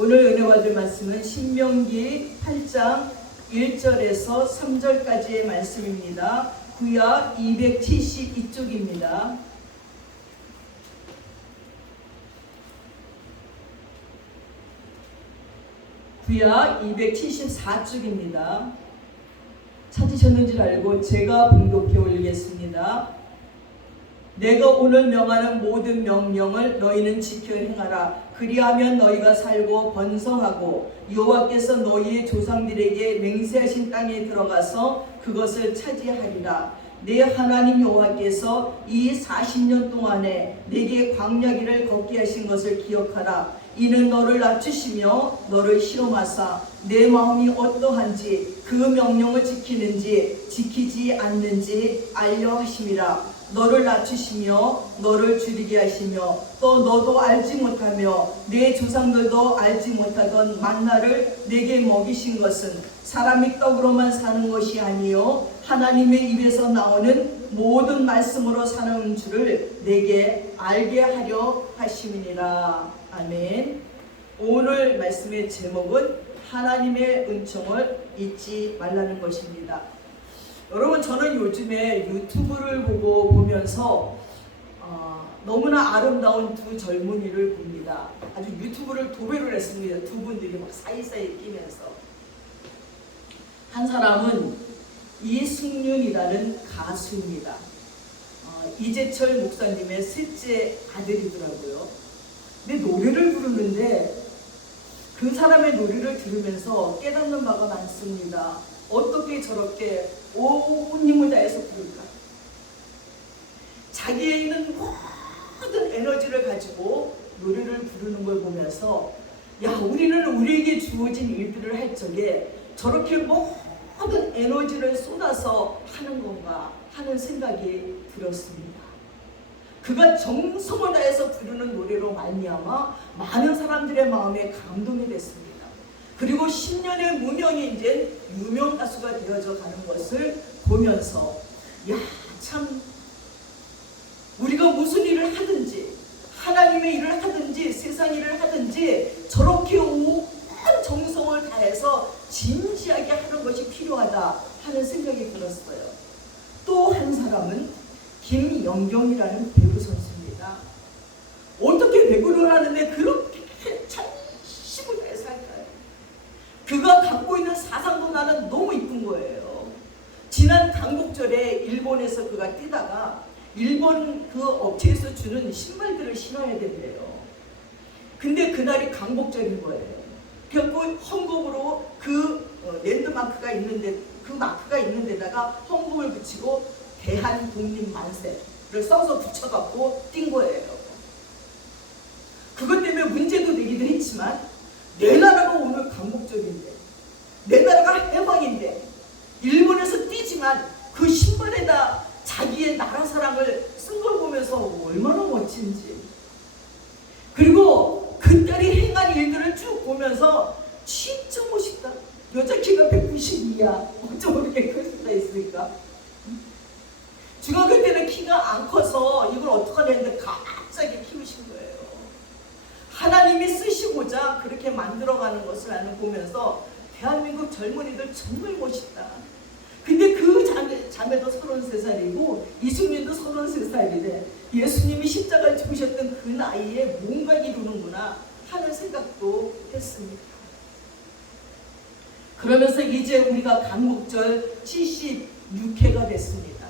오늘 은혜 받을 말씀은 신명기 8장 1절에서 3절까지의 말씀입니다. 구약 272쪽입니다. 구약 274쪽입니다. 찾으셨는지 알고 제가 봉독해 올리겠습니다. 내가 오늘 명하는 모든 명령을 너희는 지켜 행하라. 그리하면 너희가 살고 번성하고 여호와께서 너희의 조상들에게 맹세하신 땅에 들어가서 그것을 차지하리라. 내 하나님 여호와께서 이 40년 동안에 내게 광야길을 걷게 하신 것을 기억하라. 이는 너를 낮추시며 너를 시험하사 내 마음이 어떠한지 그 명령을 지키는지 지키지 않는지 알려 하심이라. 너를 낮추시며 너를 줄이게 하시며 또 너도 알지 못하며 내 조상들도 알지 못하던 만나를 내게 먹이신 것은 사람이 떡으로만 사는 것이 아니요 하나님의 입에서 나오는 모든 말씀으로 사는 줄을 내게 알게 하려 하심이니라. 아멘. 오늘 말씀의 제목은 하나님의 은총을 잊지 말라는 것입니다. 여러분, 저는 요즘에 유튜브를 보면서 너무나 아름다운 두 젊은이를 봅니다. 아주 유튜브를 도배를 했습니다. 두 분들이 막 사이사이 끼면서. 한 사람은 이승윤이라는 가수입니다. 이재철 목사님의 셋째 아들이더라고요. 근데 노래를 부르는데 그 사람의 노래를 들으면서 깨닫는 바가 많습니다. 어떻게 저렇게 온 힘을 다해서 부를까? 자기에 있는 모든 에너지를 가지고 노래를 부르는 걸 보면서 야, 우리는 우리에게 주어진 일들을 할 적에 저렇게 모든 에너지를 쏟아서 하는 건가 하는 생각이 들었습니다. 그가 정성을 다해서 부르는 노래로 말미암아 많은 사람들의 마음에 감동이 됐습니다. 그리고 10년의 무명이 이제 유명 가수가 되어져 가는 것을 보면서 야, 참 우리가 무슨 일을 하든지 하나님의 일을 하든지 세상 일을 하든지 저렇게 온 정성을 다해서 진지하게 하는 것이 필요하다 하는 생각이 들었어요. 또 한 사람은 김연경이라는 배우 선수입니다. 어떻게 배구를 하는데 그렇게 전심을 다해서 할까요? 그가 갖고 있는 사상도 나는 너무 이쁜 거예요. 지난 광복절에 일본에서 그가 뛰다가 일본 그 업체에서 주는 신발들을 신어야 된대요. 근데 그날이 광복절인 거예요. 결국 헌금으로 그 랜드마크가 있는데 그 마크가 있는 데다가 헌금을 붙이고 대한 독립 만세를 써서 붙여갖고 뛴 거예요. 그것 때문에 문제도 되기도 했지만 내 나라가 오늘 광복절인데 내 나라가 해방인데 일본에서 뛰지만 그 신발에다 자기의 나라 사랑을 쓴 걸 보면서 얼마나 멋진지, 그리고 그 딸이 행한 일들을 쭉 보면서 진짜 멋있다. 여자 키가 192야. 어쩜 그렇게 클 수가 있을까? 중학교 때는 키가 안 커서 이걸 어떡하냐 했는데 갑자기 키우신 거예요. 하나님이 쓰시고자 그렇게 만들어가는 것을 나는 보면서 대한민국 젊은이들 정말 멋있다. 근데 그 자매도 33살이고 이승윤도 33살이래. 예수님이 십자가를 죽으셨던 그 나이에 뭔가 이루는구나 하는 생각도 했습니다. 그러면서 이제 우리가 광복절 76회가 됐습니다.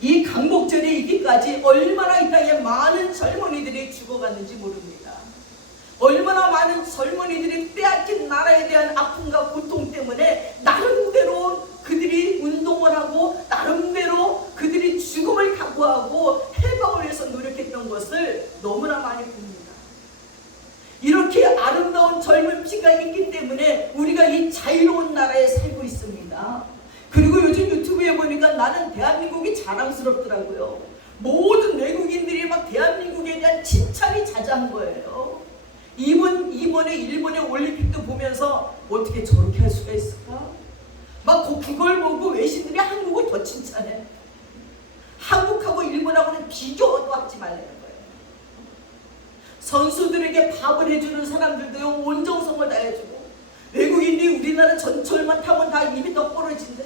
이 광복절에 이기까지 얼마나 이 땅에 많은 젊은이들이 죽어갔는지 모릅니다. 얼마나 많은 젊은이들이 빼앗긴 나라에 대한 아픔과 고통 때문에 나름대로 그들이 운동을 하고 나름대로 그들이 죽음을 각오하고 해방을 위해서 노력했던 것을 너무나 많이 봅니다. 이렇게 아름다운 젊은 피가 있기 때문에 우리가 이 자유로운 나라에 살고 있습니다. 그리고 요즘 유튜브에 보니까 나는 대한민국이 자랑스럽더라고요. 모든 외국인들이 막 대한민국에 대한 칭찬이 자자한 거예요. 이번에 일본의 올림픽도 보면서 어떻게 저렇게 할 수가 있을까? 막 그걸 보고 외신들이 한국을 더 칭찬해. 한국하고 일본하고는 비교도 하지 말라는 거예요. 선수들에게 밥을 해주는 사람들도요, 온정 전철만 타면 다 입이 떡 벌어진대.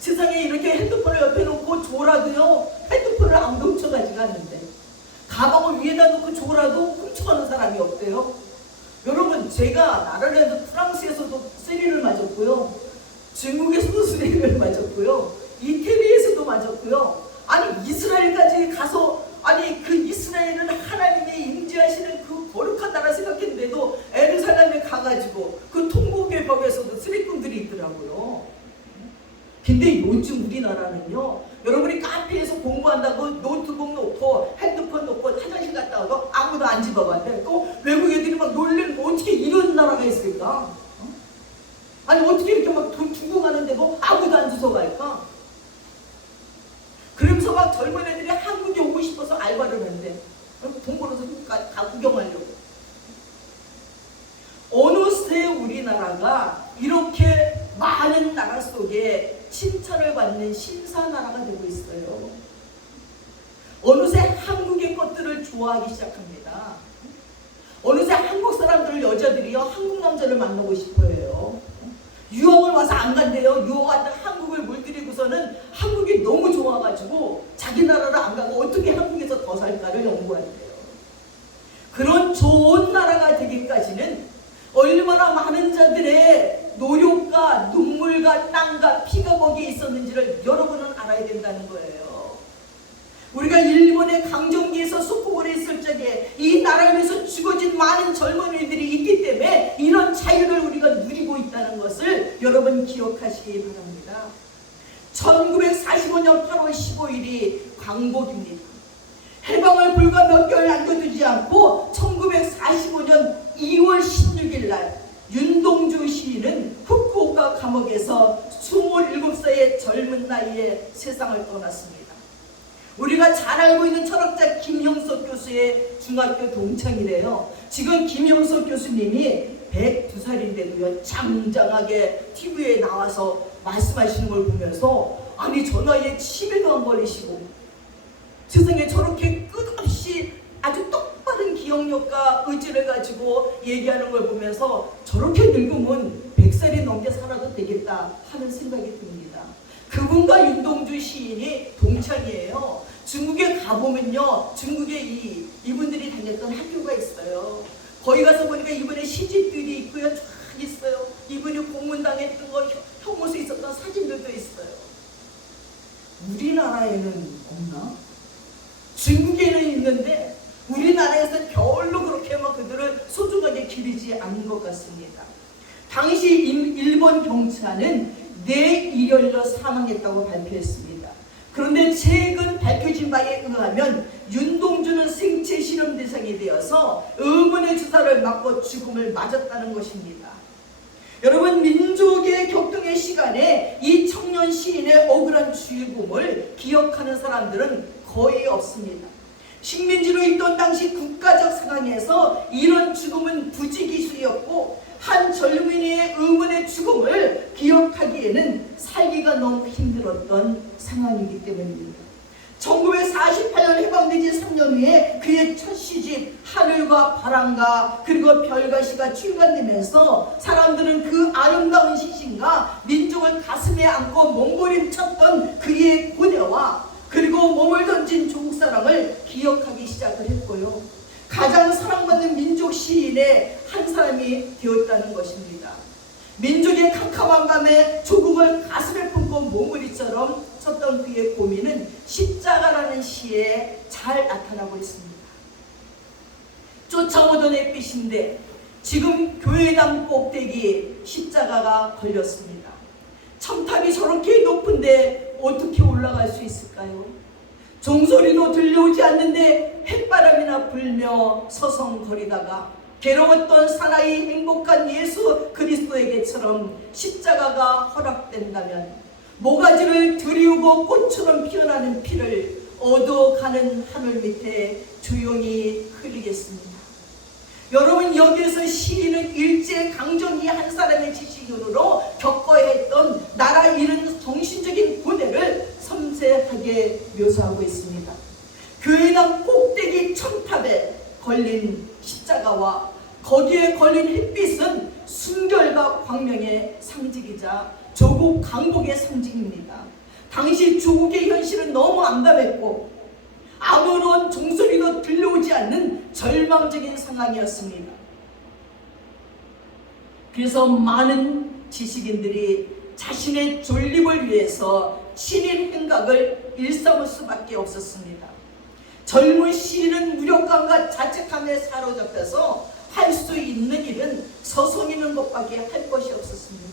세상에 이렇게 핸드폰을 옆에 놓고 줘라도요, 핸드폰을 아무도 훔쳐가지가 않는데, 가방을 위에다 놓고 줘라도 훔쳐가는 사람이 없대요. 여러분, 제가 나라에서 프랑스에서도 쓰리를 맞았고요, 중국에서도 쓰리를 맞았고요, 이태리에서도 맞았고요, 아니 이스라엘까지 가서, 아니 그 이스라엘은 하나님의 임재하시는 그 거룩한 나라 생각했는데도 에루살렘에 가가지고 그 통곡의 벽에서도 쓰리꾼들이 있더라고요. 근데 요즘 우리나라는요, 여러분이 카페에서 공부한다고 노트북 놓고 핸드폰 놓고 화장실 갔다 와도 아무도 안 집어간대. 또 외국 애들이 막 놀래는, 어떻게 이런 나라가 있을까? 아니 어떻게 이렇게 막 돈 주고 가는데도 아무도 안 주워갈까? 그러면서 막 젊은 애들이 한국에 오고 싶어서 알바를 한대. 돈 벌어서 다 구경하려고. 어느새 우리나라가 이렇게 많은 나라 속에 칭찬을 받는 신사나라가 되고 있어요. 어느새 한국의 것들을 좋아하기 시작합니다. 어느새 한국 사람들, 여자들이요, 한국 남자를 만나고 싶어 해요. 유학을 와서 안 간대요. 유학 왔다 한국을 물들이고서는 한국이 너무 좋아가지고 자기 나라를 안 가고 어떻게 한국에서 더 살까를 연구한대요. 그런 좋은 나라가 되기까지는 얼마나 많은 자들의 노력과 눈물과 땀과 피가 거기에 있었는지를 여러분은 알아야 된다는 거예요. 우리가 일본의 강점기에서 속국을 했을 적에 이 나라를 위해서 죽어진 많은 젊은이들이 있기 때문에 이런 자유를 우리가 누리고 있다는 것을 여러분 기억하시기 바랍니다. 1945년 8월 15일이 광복입니다. 해방을 불과 몇 개월 남겨두지 않고 1945년 2월 16일 날 윤동주 시인은 후쿠오카 감옥에서 27살의 젊은 나이에 세상을 떠났습니다. 우리가 잘 알고 있는 철학자 김형석 교수의 중학교 동창이래요. 지금 김형석 교수님이 102살인데도요 장장하게 TV에 나와서 말씀하시는 걸 보면서, 아니 저 나이에 치매도 안 걸리시고 세상에 저렇게 끝없이 아주 똑바른 기억력과 의지를 가지고 얘기하는 걸 보면서 저렇게 늙으면 100살이 넘게 살아도 되겠다 하는 생각이 듭니다. 그분과 윤동주 시인이 동창이에요. 중국에 가보면요, 중국에 이분들이 다녔던 학교가 있어요. 거기 가서 보니까 이분의 시집들이 있고요, 쫙 있어요. 이분이 고문당했던 거, 형무소에 있었던 사진들도 있어요. 우리나라에는 없나? 중국에는 있는데 우리나라에서 별로 그렇게 막 그들을 소중하게 기리지 않는 것 같습니다. 당시 일본 경찰은 뇌일혈로 사망했다고 발표했습니다. 그런데 최근 밝혀진 바에 의하면 윤동주는 생체 실험 대상이 되어서 의문의 주사를 맞고 죽음을 맞았다는 것입니다. 여러분, 민족의 격동의 시간에 이 청년 시인의 억울한 죽음을 기억하는 사람들은 거의 없습니다. 식민지로 있던 당시 국가적 상황에서 이런 죽음은 부지기수였고, 한 젊은이의 의문의 죽음을 기억하기에는 살기가 너무 힘들었던 상황이기 때문입니다. 1948년 해방되지 3년 후에 그의 첫 시집 하늘과 바람과 그리고 별과 시가 출간되면서 사람들은 그 아름다운 시신과 민족을 가슴에 안고 몸부림쳤던 그의 고뇌와 그리고 몸을 던진 조국 사랑을 기억하기 시작을 했고요. 가장 사랑받는 민족 시인의 한 사람이 되었다는 것입니다. 민족의 캄캄한 밤에 조국을 가슴에 품고 몸부림처럼 쳤던 그의 고민은 십자가라는 시에 잘 나타나고 있습니다. 쫓아오던 햇빛인데 지금 교회당 꼭대기 십자가가 걸렸습니다. 첨탑이 저렇게 높은데 어떻게 올라갈 수 있을까요? 종소리도 들려오지 않는데 햇바람이나 불며 서성거리다가 괴로웠던 사나이 행복한 예수 그리스도에게처럼 십자가가 허락된다면 모가지를 들이우고 꽃처럼 피어나는 피를 얻어가는 하늘 밑에 조용히 흘리겠습니다. 여러분, 여기에서 시인은 일제강점기 한 사람의 지식으로 겪어야 했던 나라 잃은 정신적인 고뇌를 섬세하게 묘사하고 있습니다. 교회당 꼭대기 첨탑에 걸린 십자가와 거기에 걸린 햇빛은 순결 평화와 광명의 상징이자 조국 강복의 상징입니다. 당시 조국의 현실은 너무 암담했고 아무런 종소리도 들려오지 않는 절망적인 상황이었습니다. 그래서 많은 지식인들이 자신의 존립을 위해서 친일 행각을 일삼을 수밖에 없었습니다. 젊은 시인은 무력감과 자책감에 사로잡혀서 할 수 있는 일은 서성이는 것밖에 할 것이 없었습니다.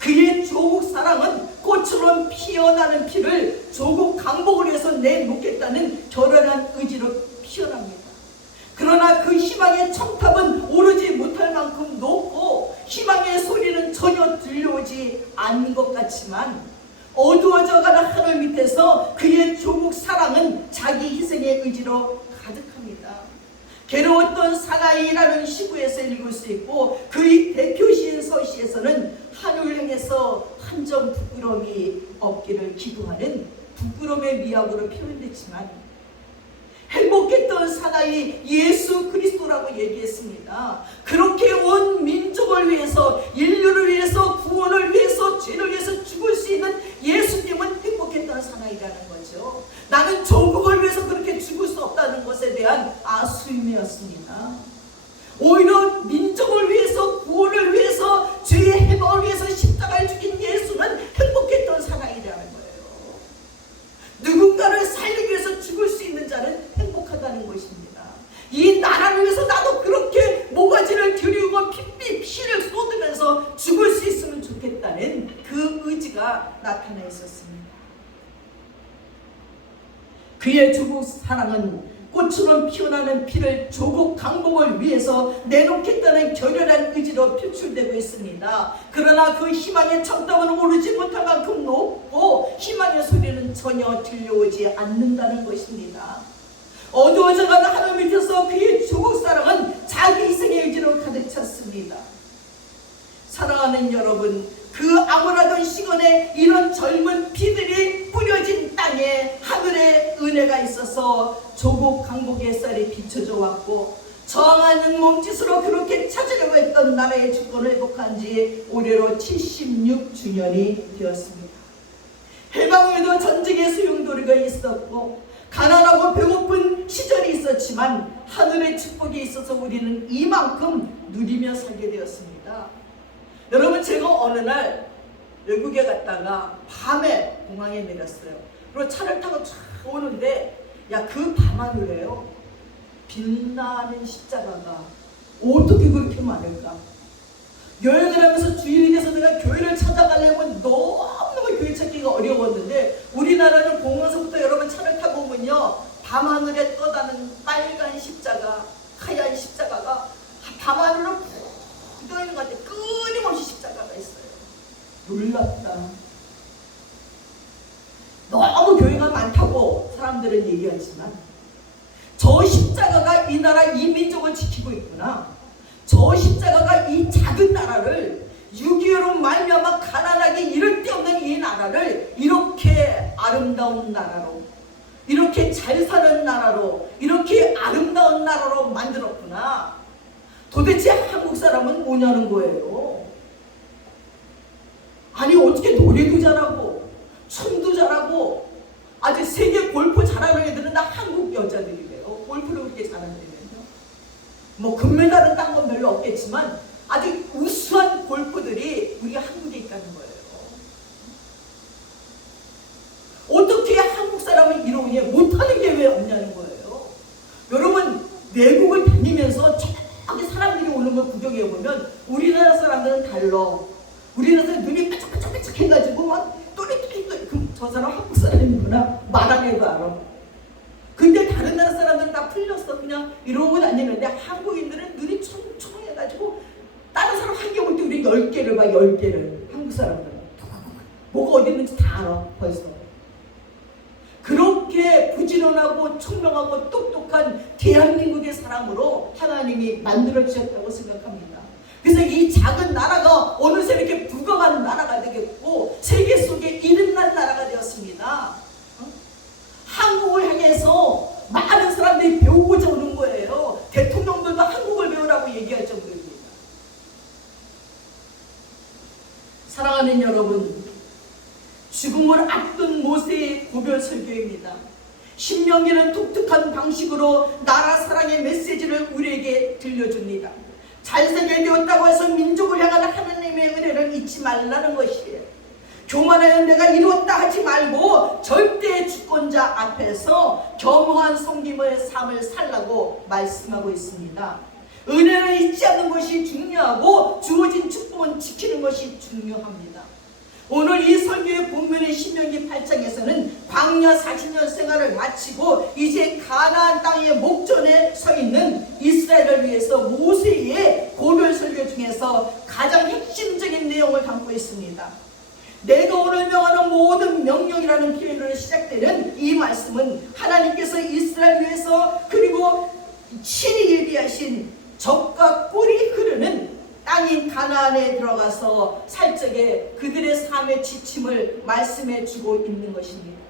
그의 조국 사랑은 꽃처럼 피어나는 피를 조국 강복을 위해서 내놓겠다는 결연한 의지로 피어납니다. 그러나 그 희망의 첨탑은 오르지 못할 만큼 높고 희망의 소리는 전혀 들려오지 않는 것 같지만 어두워져가는 하늘 밑에서 그의 조국 사랑은 자기 희생의 의지로 가득합니다. 괴로웠던 사나이라는 시구에서 읽을 수 있고 그의 대표 시인 서시에서는 하늘을 향해서 한 점 부끄러움이 없기를 기도하는 부끄러움의 미학으로 표현됐지만 행복했던 사나이 예수 그리스도라고 얘기했습니다. 그렇게 온 민족을 위해서, 인류를 위해서, 구원을 위해서, 죄를 위해서 죽을 수 있는 예수님은 행복했던 사나이라는 거죠. 나는 조국을 위해서 그렇게 죽을 수 없다는 것에 대한 아쉬움이었습니다. 오히려 민족을 위해서, 구원을 위해서, 죄의 해방을 위해서 십자가에 죽인 예수는 행복했던 사나이라는 거예요. 누군가를 살리기 위해서 죽을 수 있는 자는 행복하다는 것입니다. 이 나라를 위해서 나도 그렇게 모가지를 들이고 피를 쏟으면서 죽을 수 있으면 좋겠다는 그 의지가 나타나 있었습니다. 그의 조국 사랑은 꽃처럼 피어나는 피를 조국 강복을 위해서 내놓겠다는 결연한 의지로 표출되고 있습니다. 그러나 그 희망의 첨단은 오르지 못할 만큼 높고 희망의 소리는 전혀 들려오지 않는다는 것입니다. 어두워져가는 하늘 밑에서 그의 조국 사랑은 자기 희생의 의지로 가득 찼습니다. 사랑하는 여러분, 그 암울하던 시간에 이런 젊은 피들이 뿌려진 땅에 하늘의 은혜가 있어서 조국 강복의 쌀이 비춰져 왔고 저항하는 몸짓으로 그렇게 찾으려고 했던 나라의 주권을 회복한 지 올해로 76주년이 되었습니다. 해방 후에도 전쟁의 소용돌이가 있었고 가난하고 배고픈 시절이 있었지만 하늘의 축복이 있어서 우리는 이만큼 누리며 살게 되었습니다. 여러분, 제가 어느 날 외국에 갔다가 밤에 공항에 내렸어요. 그리고 차를 타고 쫙 오는데 그 밤하늘에요, 빛나는 십자가가 어떻게 그렇게 많을까? 여행을 하면서 주일이 돼서 내가 교회를 찾아가려면 너무너무 교회 찾기가 어려웠는데 우리나라는 공항에서부터 여러분 차를 타고 오면요, 밤하늘에 떠다는 빨간 십자가, 하얀 십자가가 밤하늘로 푹 떠있는 것 같아요. 끊임없이 십자가가 있어요. 놀랍다. 너무 교회가 많다고 사람들은 얘기하지만 저 십자가가 이 나라 이 민족을 지키고 있구나. 저 십자가가 이 작은 나라를 6.25로 말미암아 가난하게 이럴 데 없는 이 나라를 이렇게 아름다운 나라로, 이렇게 잘 사는 나라로, 이렇게 아름다운 나라로 만들었구나. 도대체 한국 사람은 뭐냐는 거예요. 아니 어떻게 노래도 잘하고 춤도 잘하고 아주 세계 골프 잘하는 애들은 다 한국 여자들이래요. 골프를 그렇게 잘한다면요. 뭐 금메달은 딴 건 별로 없겠지만 아주 우수한 골프들이 우리 한국에 있다는 거예요. 어떻게 한국 사람은 이러냐, 못하는 게 왜 없냐는 거예요. 여러분, 외국을 다니면서 저기 사람들이 오는 걸 구경해보면 우리나라 사람들은 달라. 우리나라 사람 눈이 반짝반짝 해가지고 막 또리또리 저 사람 한국 사람이구나 말하기도 알아. 근데 다른 나라 사람들은 다 풀렸어. 그냥 이러고 다니는데 한국인들은 눈이 총총해가지고 다른 사람 한 개 볼 때 우리 10개를 봐. 10개를. 한국 사람들은 뭐가 어디 있는지 다 알아 벌써. 그렇게 부지런하고 총명하고 똑똑한 대한민국의 사람으로 하나님이 만들어주셨다고 생각합니다. 그래서 이 작은 나라가 어느새 이렇게 부강한 나라가 되겠고 세계 속에 이름난 나라가 되었습니다. 한국을 향해서 많은 사람들이 배우고자 오는 거예요. 대통령들도 한국을 배우라고 얘기할 정도입니다. 사랑하는 여러분, 죽음을 앞둔 모세의 고별 설교입니다. 신명기는 독특한 방식으로 나라 사랑의 메시지를 우리에게 들려줍니다. 잘생겨 되었다고 해서 민족을 향한 하나님의 은혜를 잊지 말라는 것이에요. 교만하여 내가 이루었다 하지 말고 절대 주권자 앞에서 겸허한 섬김의 삶을 살라고 말씀하고 있습니다. 은혜를 잊지 않는 것이 중요하고 주어진 축복은 지키는 것이 중요합니다. 오늘 이 설교의 본문의 신명기 8장에서는 광야 40년 생활을 마치고 이제 가나안 땅의 목전에 서 있는 이스라엘을 위해서 모세의 고별 설교 중에서 가장 핵심적인 내용을 담고 있습니다. 내가 오늘 명하는 모든 명령이라는 표현으로 시작되는 이 말씀은 하나님께서 이스라엘 위해서 그리고 친히 예비하신 적과 꿀이 흐르는 땅인 가나안에 들어가서 살적에 그들의 삶의 지침을 말씀해 주고 있는 것입니다.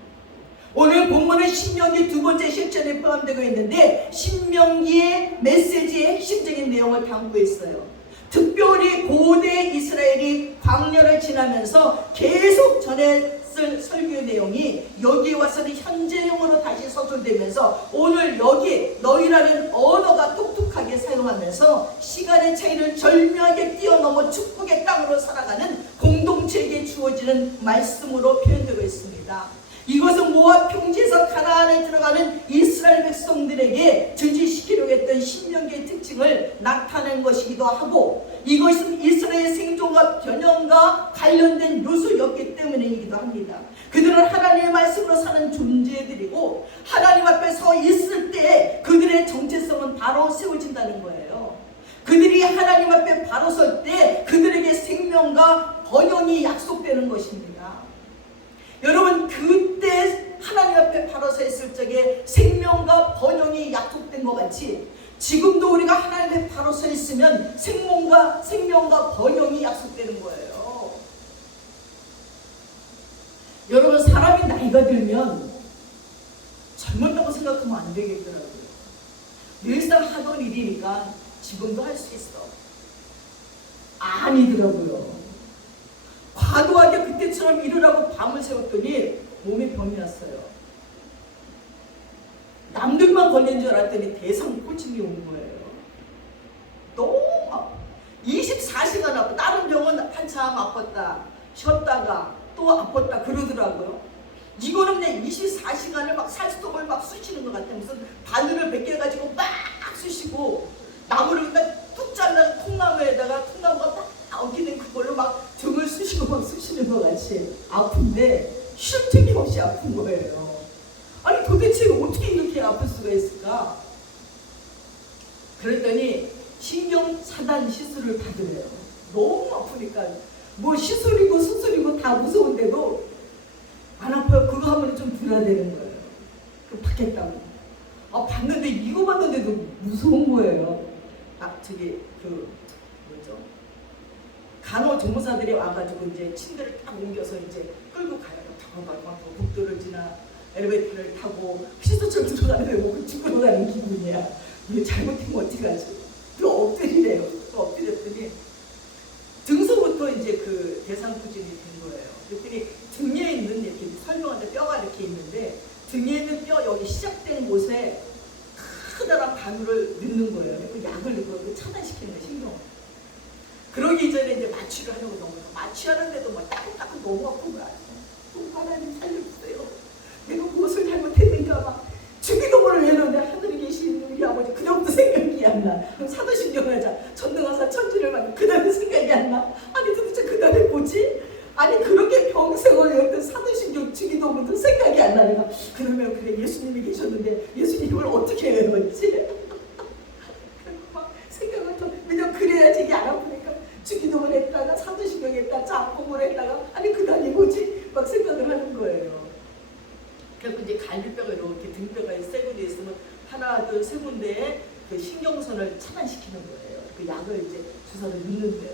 오늘 본문은 신명기 두 번째 실천에 포함되고 있는데 신명기의 메시지의 핵심적인 내용을 담고 있어요. 특별히 고대 이스라엘이 광야를 지나면서 계속 전했을 설교 내용이 여기에 와서는 현재형으로 다시 서술되면서 오늘 여기 너희라는 언어가 똑똑하게 사용하면서 시간의 차이를 절묘하게 뛰어넘어 축복의 땅으로 살아가는 공동체에게 주어지는 말씀으로 표현되고 있습니다. 이것은 모압 평지에서 가나안에 들어가는 이스라엘 백성들에게 저지시키려고 했던 신명기의 특징을 나타낸 것이기도 하고 이것은 이스라엘 생존과 변형과 관련된 요소였기 때문이기도 합니다. 그들은 하나님의 말씀으로 사는 존재들이고 하나님 앞에 서 있을 때 그들의 정체성은 바로 세워진다는 거예요. 그들이 하나님 앞에 바로 설 때 그들에게 생명과 번영이 약속되는 것입니다. 여러분, 그때 하나님 앞에 바로 서 있을 적에 생명과 번영이 약속된 것 같이 지금도 우리가 하나님 앞에 바로 서 있으면 생명과 번영이 약속되는 거예요. 여러분, 사람이 나이가 들면 젊었다고 생각하면 안 되겠더라고요. 늘상 하던 일이니까 지금도 할 수 있어. 아니더라고요. 과도하게 그때처럼 일을 밤을 새웠더니 몸에 병이 났어요. 남들만 걸린 줄 알았더니 대상포진이 온 거예요. 너무 24시간 아프고 다른 병은 한참 아팠다 쉬었다가 또 아팠다 그러더라고요. 이거는 그냥 24시간을 막 살수동을 막 쑤시는 것 같아요. 무슨 바늘을 100개 가지고 막 쑤시고 나무를 뚝 잘라 통나무에다가 통나무가 딱 엉키는 그걸로 막 등을 쑤시고 막 쑤시는 것 같이 아픈데 쉴 틈이 없이 아픈 거예요. 아니 도대체 어떻게 이렇게 아플 수가 있을까? 그랬더니 신경 차단 시술을 받으래요. 너무 아프니까 뭐 시술이고 수술이고 다 무서운데도 안 아파요. 그거 하면 좀 둔화되는 거예요. 그 받겠다고. 봤는데 이거 봤는데도 무서운 거예요. 간호조무사들이 와가지고 이제 침대를 딱 옮겨서 이제 끌고 가요. 막 복도를 지나 엘리베이터를 타고 피서철 들어가는데 뭐 죽으러 가는 기분이야. 이게 잘못하면 어떡하지? 또 엎드리래요. 또 엎드렸더니 등서부터 이제 그 대상포진이 된 거예요. 그랬더니 등에 있는 이렇게 설명하는데 뼈가 이렇게 있는데 등에 있는 뼈 여기 시작된 곳에 커다란 바늘을 넣는 거예요. 그 약을 넣고 차단시키는 거예요. 신경. 그러기 전에 이제 마취를 하려고 넣은 거예요. 마취하는데도 막 따끔따끔 너무 아픈 거야. 하나님 살려주세요. 내가 무엇을 잘못했는가 막 주기도문을 해놓는데 하늘에 계신 우리 아버지 그정도 생각이 안 나. 그럼 사도신경하자. 전능하사 천지를 막 그 다음에 생각이 안 나. 아니 도대체 그 다음에 뭐지? 아니 그렇게 평생을 외웠던 사도신경 주기도문도 생각이 안 나니까 그러면 그래 예수님이 계셨는데 예수님을 어떻게 외웠지? 막 생각을 더 왜냐면 그래야지 이게 안 아프니까 주기도문 했다가 사도신경 했다가 자공을 했다가 아니 그 다음에 뭐지? 막 생각을 하는 거예요. 그래서 이제 갈비뼈가 이렇게 등뼈가 세고 돼 있으면 하나 둘 세 군데에 그 신경선을 차단시키는 거예요. 그 약을 이제 주사를 넣는데요.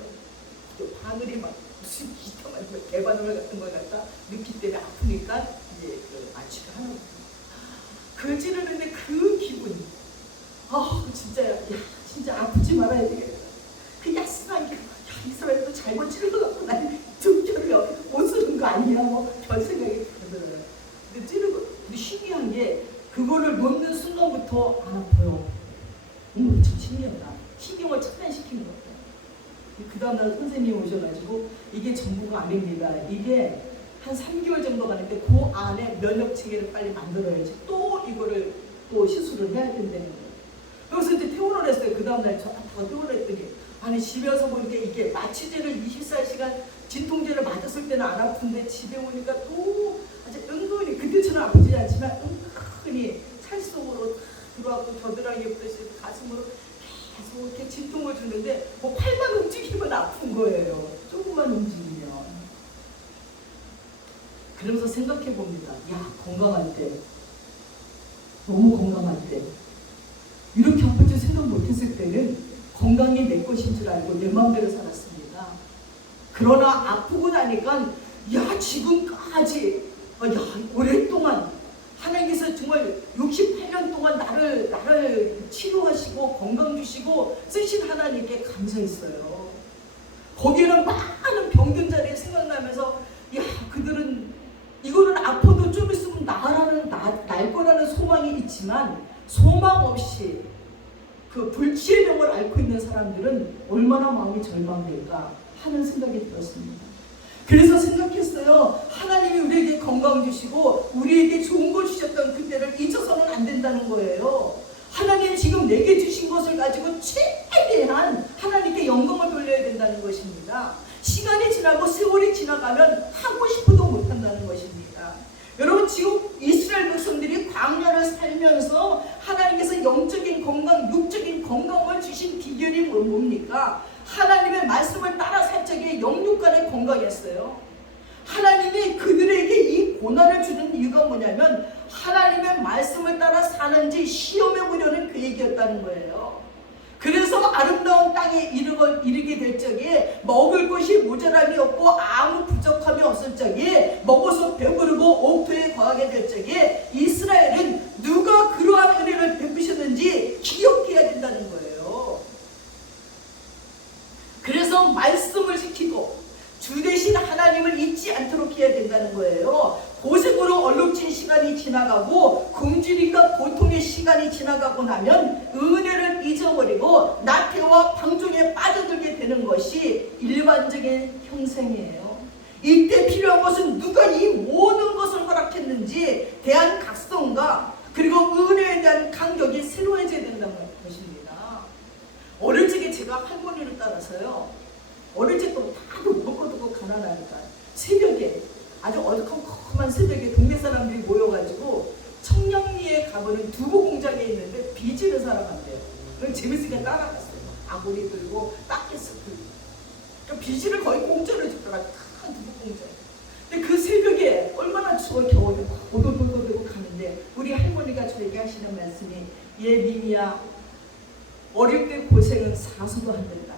또 바늘이 막 무슨 기타만 개바늘 같은 걸 갖다 넣기 때문에 아프니까 이제 그 마취를 하는 거예요. 그 찌르는데 그 기분이 진짜 아프지 말아야 되겠다. 그 야스한 게 이 사람도 잘못 찌른 것 같고 난 등뼈를 아니야 별 생각이 들어요. 근데 찌르고 신기한 게 그거를 놓는 순간부터 안 아파요. 참 신기하다. 신경을 차단시킨 것 같아요. 그 다음날 선생님이 오셔가지고 이게 전부가 아닙니다. 이게 한 3개월 정도 가는데 그 안에 면역 체계를 빨리 만들어야지 또 이거를 또 시술을 해야 된다는 거예요. 그래서 이제 퇴원을 했어요. 그 다음날 저 다 퇴원을 했더니 아니 집에서 보니까 이게 마취제를 24시간 진통제를 맞았을 때는 안 아픈데 집에 오니까 또 아주 은근히 그때처럼 아프지 않지만 은근히 살 속으로 들어와서 겨드랑이부터 가슴으로 계속 이렇게 진통을 주는데 뭐 팔만 움직이면 아픈 거예요. 조금만 움직이면. 그러면서 생각해 봅니다. 야, 건강할 때, 너무 건강할 때, 이렇게 아플 줄 생각 못했을 때는 건강이 내 것인 줄 알고 내 마음대로 살았습니다. 그러나 아프고 나니까 야, 지금까지 오랫동안 하나님께서 정말 68년 동안 나를 치료하시고 건강 주시고 쓰신 하나님께 감사했어요. 거기에는 많은 병든 자리에 생각나면서 야, 그들은 이거는 아파도 좀 있으면 날 거라는 소망이 있지만 소망 없이 그 불치의 병을 앓고 있는 사람들은 얼마나 마음이 절망될까 하는 생각이 들었습니다. 그래서 생각했어요. 하나님이 우리에게 건강 주시고 우리에게 좋은 걸 주셨던 그때를 잊어서는 안 된다는 거예요. 하나님 지금 내게 주신 것을 가지고 최대한 하나님께 영광을 돌려야 된다는 것입니다. 시간이 지나고 세월이 지나가면 하고 싶어도 못한다는 것입니다. 여러분 지금 이스라엘 백성들이 광야를 살면서 하나님께서 영적인 건강, 육적인 건강을 주신 비결이 뭡니까? 하나님의 말씀을 따라 살 적에 영육간에 건강했어요. 하나님이 그들에게 이 고난을 주는 이유가 뭐냐면 하나님의 말씀을 따라 사는지 시험해 보려는 계획이었다는 거예요. 그래서 아름다운 땅에 이르게 될 적에 먹을 것이 모자람이 없고 아무 부족함이 없을 적에 먹어서 배부르고 옥토에 거하게 될 적에 이스라엘은 누가 그러한 은혜를 베푸셨는지 기억해야 된다는 거예요. 그래서 말씀을 지키고 주 대신 하나님을 잊지 않도록 해야 된다는 거예요. 고생으로 얼룩진 시간이 지나가고 굶주림과 고통의 시간이 지나가고 나면 은혜를 잊어버리고 나태와 방종에 빠져들게 되는 것이 일반적인 형생이에요. 이때 필요한 것은 누가 이 모든 것을 허락했는지 대한 각성과 그리고 은혜에 대한 감격이 새로워져야 된다는 것입니다. 어릴 적에 제가 할머니를 따라서요. 어릴 적도 다들 먹고도 가난하니까 새벽에 아주 어두컴컴한 새벽에 동네 사람들이 모여가지고 청량리에 가보는 두부 공장에 있는데 비지를 사러 간대요. 재밌으니까 따라갔어요. 아구리 들고 딱게스 들고 그러니까 비지를 거의 공짜로 주더라. 큰 두부 공장. 근데 그 새벽에 얼마나 추워 겨울에 오돌오돌되고 가는데 우리 할머니가 저에게 하시는 말씀이 예 미미야 어릴 때 고생은 사서도 안 된다.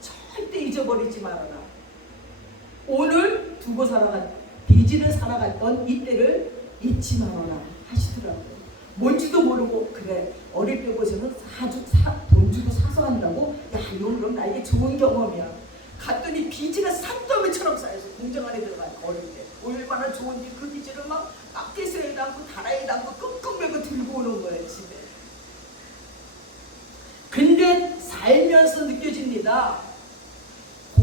절대 잊어버리지 말아라. 오늘 두고 비지를 살아갔던 이때를 잊지 말아라 하시더라고요. 뭔지도 모르고 그래 어릴 때 고생은 돈 주고 사서 한다고? 야 이건 그럼 나에게 좋은 경험이야. 갔더니 비지가 산더미처럼 쌓여서 공장 안에 들어가요. 어릴 때 얼마나 좋은지 그 비지를 막 앞뒤에 담고 다라에 담고 끙끙 매고 들고 오는 거예요 집에. 근데 살면서 느껴집니다.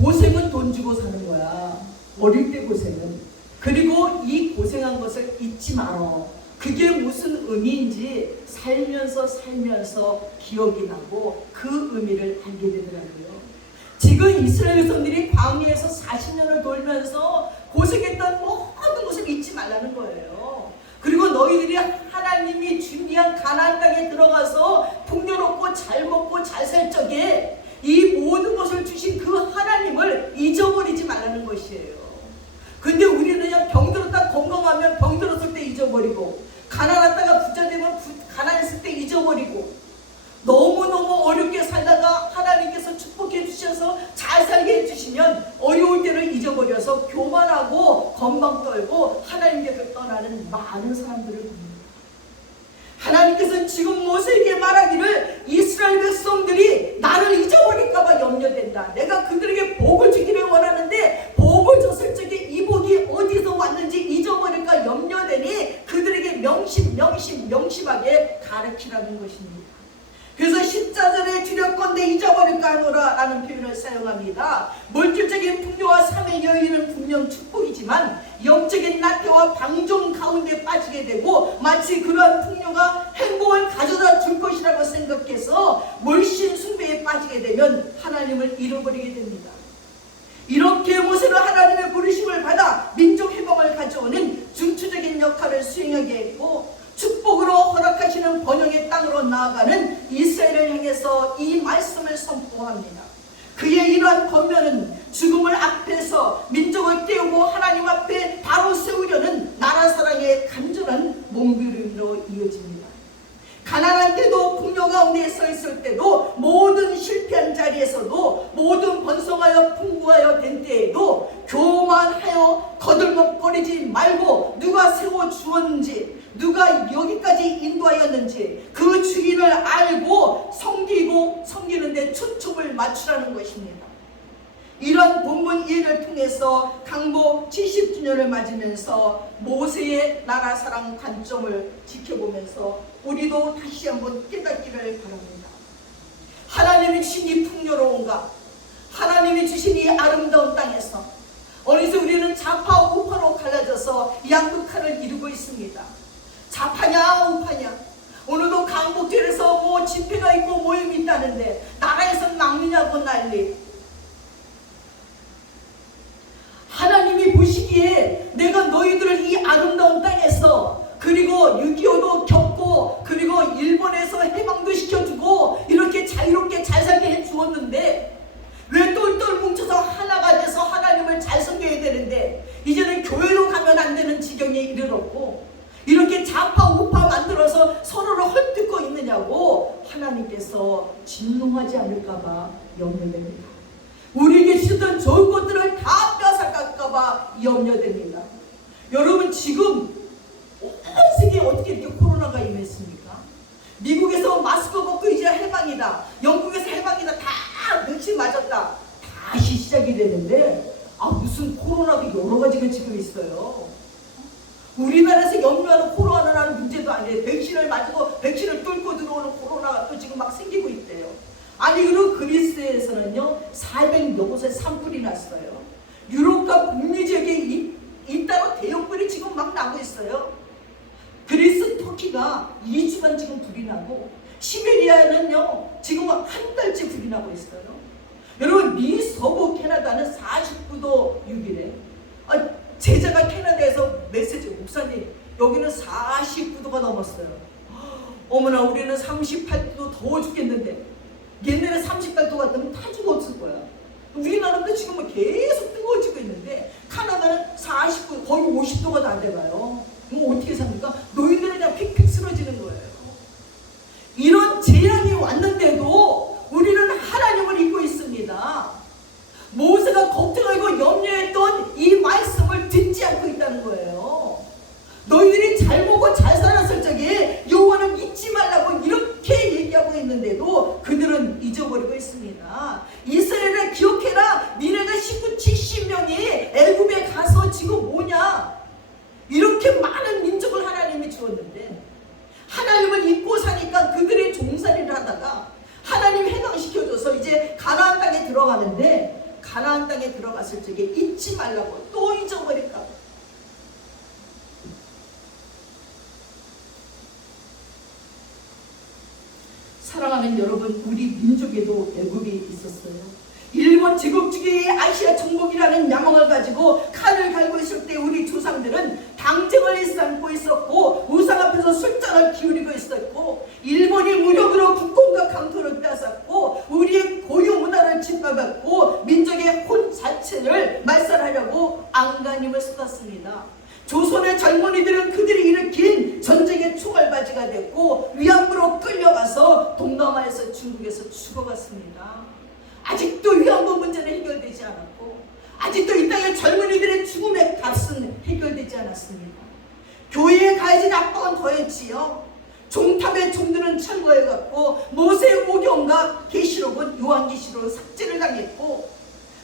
고생은 돈 주고 사는 거야. 어릴 때 고생은. 그리고 이 고생한 것을 잊지 말어. 그게 무슨 의미인지 살면서 기억이 나고 그 의미를 알게 되더라고요. 지금 이스라엘 백성들이 광야에서 40년을 돌면서 고생했던 모든 것을 잊지 말라는 거예요. 그리고 너희들이 하나님이 준비한 가나안 땅에 들어가서 풍요롭고 잘 먹고 잘 살 적에 이 모든 것을 주신 그 하나님을 잊어버리지 말라는 것이에요. 근데 우리는 그냥 병들었다 건강하면 병들었을 때 잊어버리고 가난하다가 부자 되면 가난했을 때 잊어버리고 너무너무 어렵게 살다가 하나님께서 축복해 주셔서 잘 살게 해주시면 어려울 때를 잊어버려서 교만하고 건방 떨고 하나님께서 떠나는 많은 사람들을 봅니다. 하나님께서 지금 모세에게 말하기를 이스라엘 백성들이 나를 잊어버릴까봐 염려된다. 내가 그들에게 복을 주기를 원하는데 복을 줬을 적에 이 복이 어디에 것입니다. 그래서 14절에 주력건대 잊어버릴까 하노라 라는 표현을 사용합니다. 물질적인 풍요와 삶의 여유는 분명 축복이지만 영적인 나태와 방종 가운데 빠지게 되고 마치 그러한 풍요가 행복을 가져다 줄 것이라고 생각해서 몰신 숭배에 빠지게 되면 하나님을 잃어버리게 됩니다. 이렇게 모세는 하나님의 부르심을 받아 민족 회복을 가져오는 중추적인 역할을 수행하게 했고 축복으로 허락하시는 번영의 땅으로 나아가는 이스라엘을 향해서 이 말씀을 선포합니다. 그의 이러한 권면은 죽음을 앞에서 민족을 떼우고 하나님 앞에 바로 세우려는 나라 사랑의 간절한 몸부림으로 이어집니다. 가난한 때도 풍요 가운데 서 있을 때도 모든 실패한 자리에서도 모든 번성하여 풍부하여 된 때에도 교만하여 거들먹거리지 말고 누가 세워주었는지 누가 여기까지 인도하였는지 그 주인을 알고 섬기는데 초점을 맞추라는 것입니다. 이런 본문 이해를 통해서 강복 70주년을 맞으면서 모세의 나라 사랑 관점을 지켜보면서 우리도 다시 한번 깨닫기를 바랍니다. 하나님이 주신 이 풍요로운가, 하나님이 주신 이 아름다운 땅에서 어느새 우리는 좌파 우파로 갈라져서 양극화를 이루고 있습니다. 좌파냐 우파냐, 오늘도 강복절에서 뭐 집회가 있고 모임이 있다는데 나라에서 막느냐고 난리. 하나님이 보시기에 내가 너희들을 이 아름다운 땅에서 그리고 6.25도 겪고 그리고 일본에서 해방도 시켜주고 이렇게 자유롭게 잘 살게 해주었는데 왜 똘똘 뭉쳐서 하나가 돼서 하나님을 잘 섬겨야 되는데 이제는 교회로 가면 안 되는 지경에 이르렀고 이렇게 좌파 우파 만들어서 서로를 헐뜯고 있느냐고 하나님께서 진노하지 않을까봐 염려됩니다. 우리에게 주셨던 좋은 것들을 다 뺏어갈까봐 염려됩니다. 여러분 지금 온 세계에 어떻게 이렇게 코로나가 임했습니까? 미국에서 마스크 벗고 이제 해방이다, 영국에서 해방이다, 다 백신 맞았다, 다시 시작이 되는데 무슨 코로나도 여러 가지가 지금 있어요. 우리나라에서 염려하는 코로나라는 문제도 아니에요. 백신을 맞고 백신을 뚫고 들어오는 코로나가 또 지금 막 생기고 있대요. 아니 그리고 그리스에서는요 400여 곳에 산불이 났어요. 유럽과 북미 지역에 잇따라 대형불이 지금 막 나고 있어요. 그리스 터키가 2주간 지금 불이 나고 시베리아는요 지금 한 달째 불이 나고 있어요. 여러분 미 서부 캐나다는 49도 6일에 제자가 캐나다에서 메시지, 목사님 여기는 49도가 넘었어요. 어머나 우리는 38도 더워 죽겠는데 옛날에 38도 같으면 다 죽었을 거야. 우리나라도 지금 계속 뜨거워지고 있는데 카나다는 49, 거의 50도가 다 돼가요. 뭐 어떻게 삽니까? 노인들은 그냥 픽픽 쓰러지는 거예요. 이런 재앙이 왔는데도 우리는 하나님을 잊고 있습니다. 모세가 걱정하고 염려했던 이 말씀을 듣지 않고 있다는 거예요. 너희들이 잘 먹고 잘 살았을 적에 여호와는 잊지 말라고 이렇게 얘기하고 있는데도 그들은 잊어버리고 있습니다. 이스라엘을 기억해라. 니네가 식구 70명이 애굽에 가서 지금 뭐냐, 이렇게 많은 민족을 하나님이 주었는데 하나님을 잊고 사니까 그들이 종살이를 하다가 하나님 해방시켜줘서 이제 가나안 땅에 들어가는데 가나안 땅에 들어갔을 적에 잊지 말라고 또 잊어버릴까. 사랑하는 여러분, 우리 민족에도 애굽이 있었어요. 일본 제국주의의 아시아 정복이라는 야망을 가지고 칼을 갈고 있을 때 우리 조상들은 당정을 일삼고 있었고 우상 앞에서 술잔을 기울이고 있었고 일본이 무력으로 국권과 강토를 빼앗았고 우리의 고유 문화를 짓밟았고 민족의 혼 자체를 말살하려고 안간힘을 쏟았습니다. 조선의 젊은이들은 그들이 일으킨 전쟁의 총알바지가 됐고 위안부로 끌려가서 동남아에서 중국에서 죽어갔습니다. 아직도 위안부 문제는 해결되지 않았고 아직도 이 땅의 젊은이들의 죽음의 값은 해결되지 않았습니다. 교회에 가해진 압박은 더했지요. 종탑의 종들은 철거해갔고 모세의 오경과 계시록은 요한계시록은 삭제를 당했고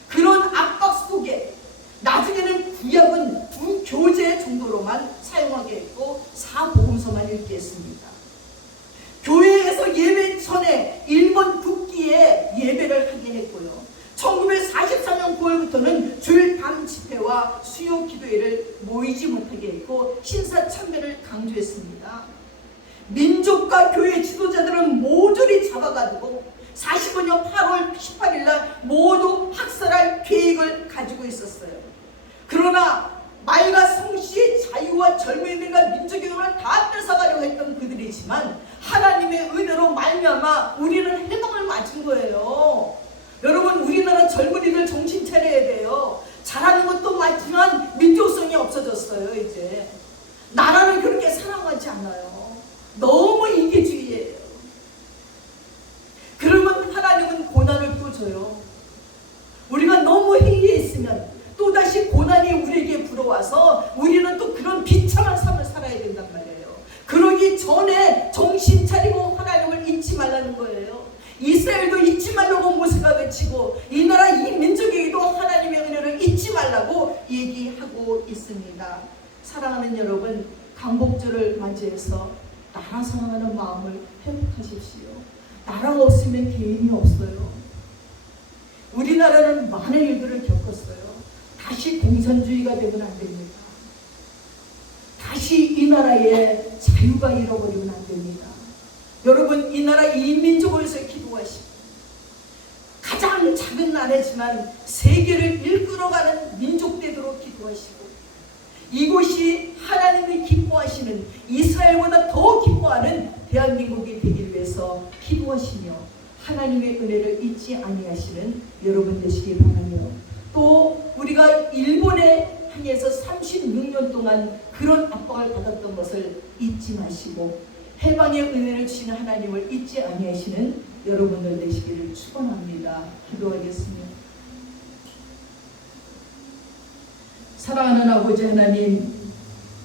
그런 압박 속에 나중에는 구약은 구교제 정도로만 사용하게 했고 사복음서만 읽게 했습니다. 교회에서 다음부터는 주일 담 집회와 수요 기도회를 모이지 못하게 했고 신사참배를 강조했습니다. 민족과 교회 지도자들은 모조리 잡아가지고 45년 8월 18일 날 모두 학살할 계획을 가지고 있었어요. 그러나 말과 성씨의 자유와 젊은이들과 민족의 돈을 다 뺏어가려고 했던 그들이지만 하나님의 은혜로 말미암아 우리는 해방을 맞은 거예요. 여러분, 우리나라 젊은이들 정신 차려야 돼요. 잘하는 것도 맞지만 민족성이 없어졌어요. 이제 나라를 그렇게 사랑하지 않아요. 너무 이기주의예요. 그러면 하나님은 고난을 또 줘요. 우리가 너무 해이했으면 또다시 고난이 우리에게 불어와서 우리는 또 그런 비참한 삶을 살아야 된단 말이에요. 그러기 전에 정신 차리고 하나님을 잊지 말라는 거예요. 이스라엘도 잊지 말라고 모세가 외치고 이 나라 이 민족에게도 하나님의 은혜를 잊지 말라고 얘기하고 있습니다. 사랑하는 여러분, 강복절을 맞이해서 나라 사랑하는 마음을 회복하십시오. 나라가 없으면 개인이 없어요. 우리나라는 많은 일들을 겪었어요. 다시 공산주의가 되면 안 됩니다. 다시 이 나라의 자유가 잃어버리면 안 됩니다. 여러분, 이 나라 이민족을 위해서 기도하시고 가장 작은 나라지만 세계를 이끌어가는 민족 되도록 기도하시고 이곳이 하나님이 기뻐하시는 이스라엘보다 더 기뻐하는 대한민국이 되기 위해서 기도하시며 하나님의 은혜를 잊지 아니하시는 여러분 되시기 바라며 또 우리가 일본에 향해서 36년 동안 그런 압박을 받았던 것을 잊지 마시고 해방의 은혜를 주시는 하나님을 잊지 아니하시는 여러분들 되시기를 축원합니다. 기도하겠습니다. 사랑하는 아버지 하나님,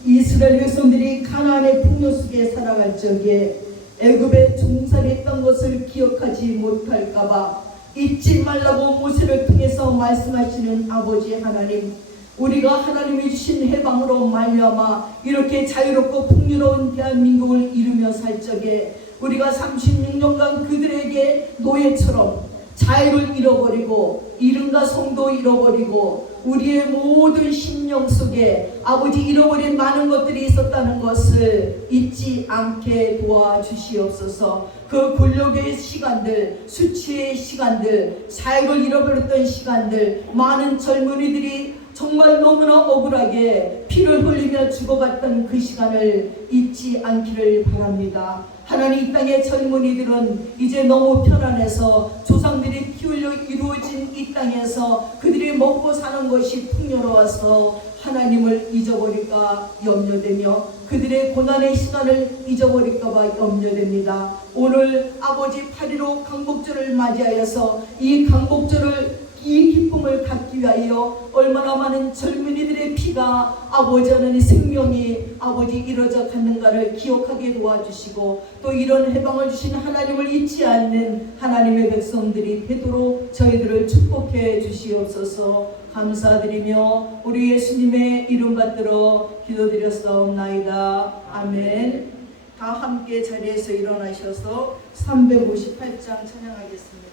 이스라엘 백성들이 가나안의 풍요 속에 살아갈 적에 애굽에 종살이했던 것을 기억하지 못할까봐 잊지 말라고 모세를 통해서 말씀하시는 아버지 하나님, 우리가 하나님이 주신 해방으로 말미암아 이렇게 자유롭고 풍요로운 대한민국을 이루며 살 적에 우리가 36년간 그들에게 노예처럼 자유를 잃어버리고 이름과 성도 잃어버리고 우리의 모든 심령 속에 아버지 잃어버린 많은 것들이 있었다는 것을 잊지 않게 도와주시옵소서. 그 굴욕의 시간들, 수치의 시간들, 자유를 잃어버렸던 시간들, 많은 젊은이들이 정말 너무나 억울하게 피를 흘리며 죽어갔던 그 시간을 잊지 않기를 바랍니다. 하나님, 이 땅의 젊은이들은 이제 너무 편안해서 조상들이 피 흘려 이루어진 이 땅에서 그들이 먹고 사는 것이 풍요로워서 하나님을 잊어버릴까 염려되며 그들의 고난의 시간을 잊어버릴까 봐 염려됩니다. 오늘 아버지 8.15 강복절을 맞이하여서 이 강복절을 이 기쁨을 갖기 위하여 얼마나 많은 젊은이들의 피가 아버지 하나님 생명이 아버지 이루어져 갔는가를 기억하게 도와주시고 또 이런 해방을 주신 하나님을 잊지 않는 하나님의 백성들이 되도록 저희들을 축복해 주시옵소서. 감사드리며 우리 예수님의 이름 받들어 기도드렸사옵나이다. 아멘. 다 함께 자리에서 일어나셔서 358장 찬양하겠습니다.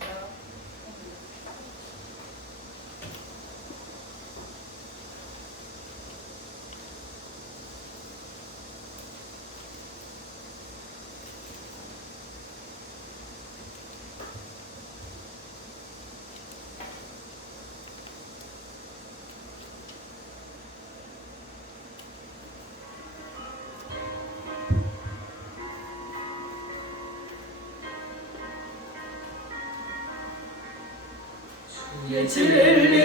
주의 진리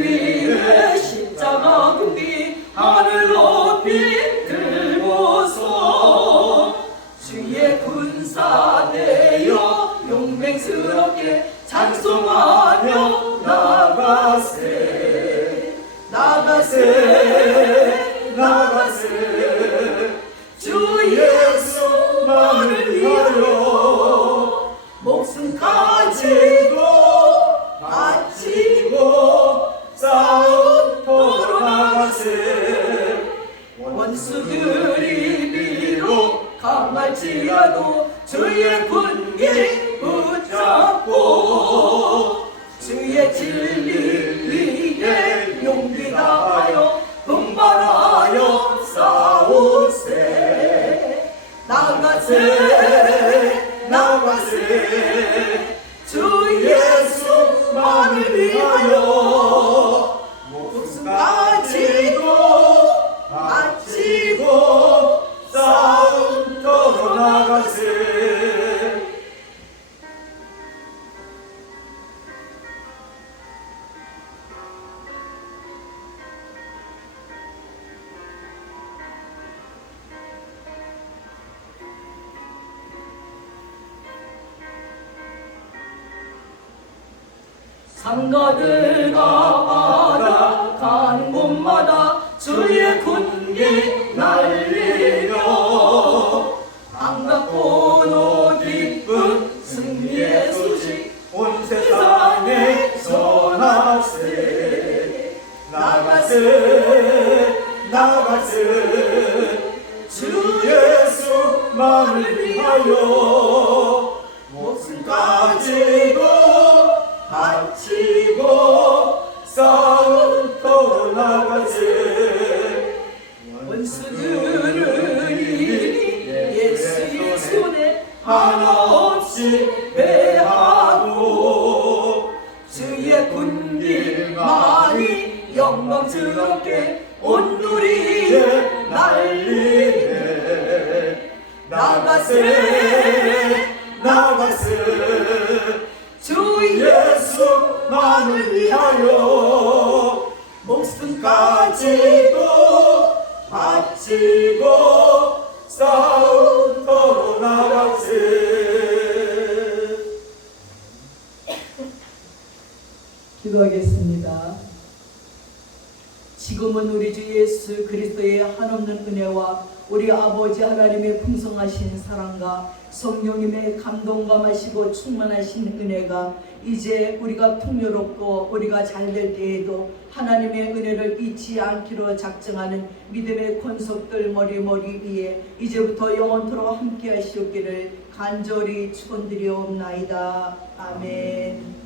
위에 십자가 금비 하늘 높이 들고서 주의 군사 되어 용맹스럽게 찬송하며 나가세 나가세 나가세 주 예수만을 위하여 목숨까지도 바치고 싸움터로 나가세 원수들이 비록 강할지라도 주의 분기 붙잡고 주의 진리 위에 나가세 주 예수만을 위하여 목숨 바치고 싸움터로 나가세. 상가들과 바다 가는 곳마다 주의 군기 날리며 반갑고도 기쁜 승리의 소식 온 세상에 전하세. 나가세 주 예수만을 위하여 목숨 바치고 싸움터로 나가세. 원수들은 이미 예수의 손에 한없이 배하고 주의 군길만이 영광스럽게 온누리에 날리네. 나가세 주 예수만을 위하여 목숨까지도 바치고 싸움터로 나가세. 기도하겠습니다. 지금은 우리 주 예수 그리스도의 한없는 은혜와 우리 아버지 하나님의 풍성하신 사랑과 성령님의 감동감하시고 충만하신 은혜가 이제 우리가 풍요롭고 우리가 잘 될 때에도 하나님의 은혜를 잊지 않기로 작정하는 믿음의 권속들 머리 위에 이제부터 영원토록 함께 하시옵기를 간절히 축원드리옵나이다. 아멘.